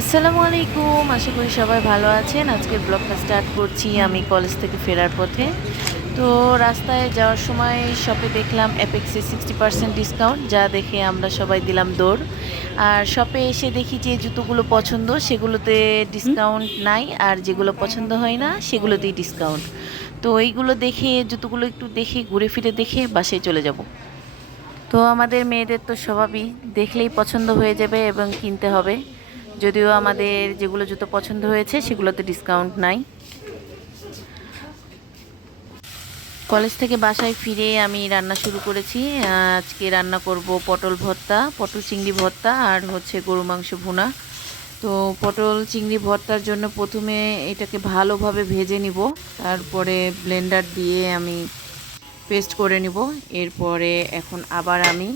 আসসালামু আলাইকুম, আশা করি সবাই ভালো আছেন। আজকের ব্লগটা স্টার্ট করছি আমি কলেজ থেকে ফেরার পথে। তো রাস্তায় যাওয়ার সময় শপে দেখলাম অ্যাপেক্সে সিক্সটি পার্সেন্ট ডিসকাউন্ট যা দেখে আমরা সবাই দিলাম দৌড়। আর শপে এসে দেখি যে জুতোগুলো পছন্দ, সেগুলোতে ডিসকাউন্ট নাই, আর যেগুলো পছন্দ হয় না, সেগুলোতেই ডিসকাউন্ট তো এইগুলো দেখে, জুতোগুলো একটু দেখে, ঘুরে ফিরে দেখে বাসায় চলে যাব। তো আমাদের মেয়েদের তো স্বভাবই, দেখলেই পছন্দ হয়ে যাবে এবং কিনতে হবে। যদিও আমাদের যেগুলো জুতো পছন্দ হয়েছে, সেগুলোতে ডিসকাউন্ট নাই। কলেজ থেকে বাসায় ফিরে আমি রান্না শুরু করেছি। আজকে রান্না করব পটল ভর্তা, পটল চিংড়ি ভর্তা আর হচ্ছে গরু মাংস ভুনা। তো পটল চিংড়ি ভর্তার জন্য প্রথমে এটাকে ভালোভাবে ভেজে নিব। তারপরে ব্লেন্ডার দিয়ে আমি পেস্ট করে নিব। এরপরে এখন আবার আমি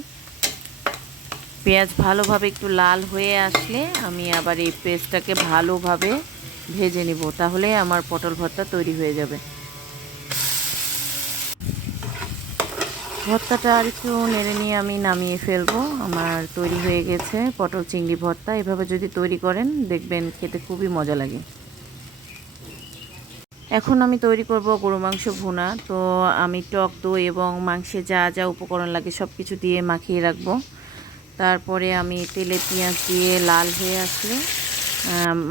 পেঁয়াজ ভালোভাবে একটু লাল হয়ে আসলে আমি আবার এই পেস্টটাকে ভালোভাবে ভেজে নিব, তাহলে আমার পটল ভর্তা তৈরি হয়ে যাবে। ভর্তাটা আর একটু নেড়ে নিয়ে আমি নামিয়ে ফেলব। আমার তৈরি হয়ে গেছে পটল চিংড়ি ভর্তা। এভাবে যদি তৈরি করেন, দেখবেন খেতে খুবই মজা লাগে। এখন আমি তৈরি করব গরু মাংস ভুনা। তো আমি টক দই এবং মাংসে যা যা উপকরণ লাগে সব কিছু দিয়ে মাখিয়ে রাখব। তারপরে আমি তেলে পেঁয়াজ দিয়ে লাল হয়ে আসলে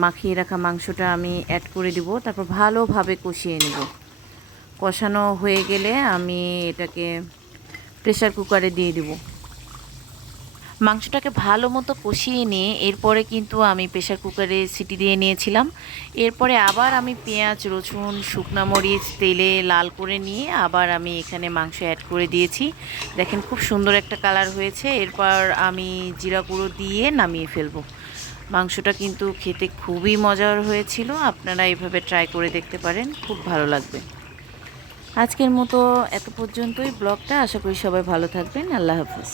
মাখিয়ে রাখা মাংসটা আমি অ্যাড করে দিব। তারপর ভালোভাবে কষিয়ে নেব। কষানো হয়ে গেলে আমি এটাকে প্রেশার কুকারে দিয়ে দিব। মাংসটাকে ভালো মতো কষিয়ে নিয়ে এরপরে কিন্তু আমি প্রেশার কুকারে সিটি দিয়ে নিয়েছিলাম। এরপরে আবার আমি পেঁয়াজ, রসুন, শুকনা মরিচ, তেলে লাল করে নিয়ে আবার আমি এখানে মাংস অ্যাড করে দিয়েছি। দেখেন খুব সুন্দর একটা কালার হয়েছে। এরপর আমি জিরা গুঁড়ো দিয়ে নামিয়ে ফেলব। মাংসটা কিন্তু খেতে খুবই মজার হয়েছিল। আপনারা এভাবে ট্রাই করে দেখতে পারেন। খুব ভালো লাগবে। আজকের মতো এত পর্যন্তই ব্লগটা। আশা করি সবাই ভালো থাকবেন। আল্লাহ হাফিজ।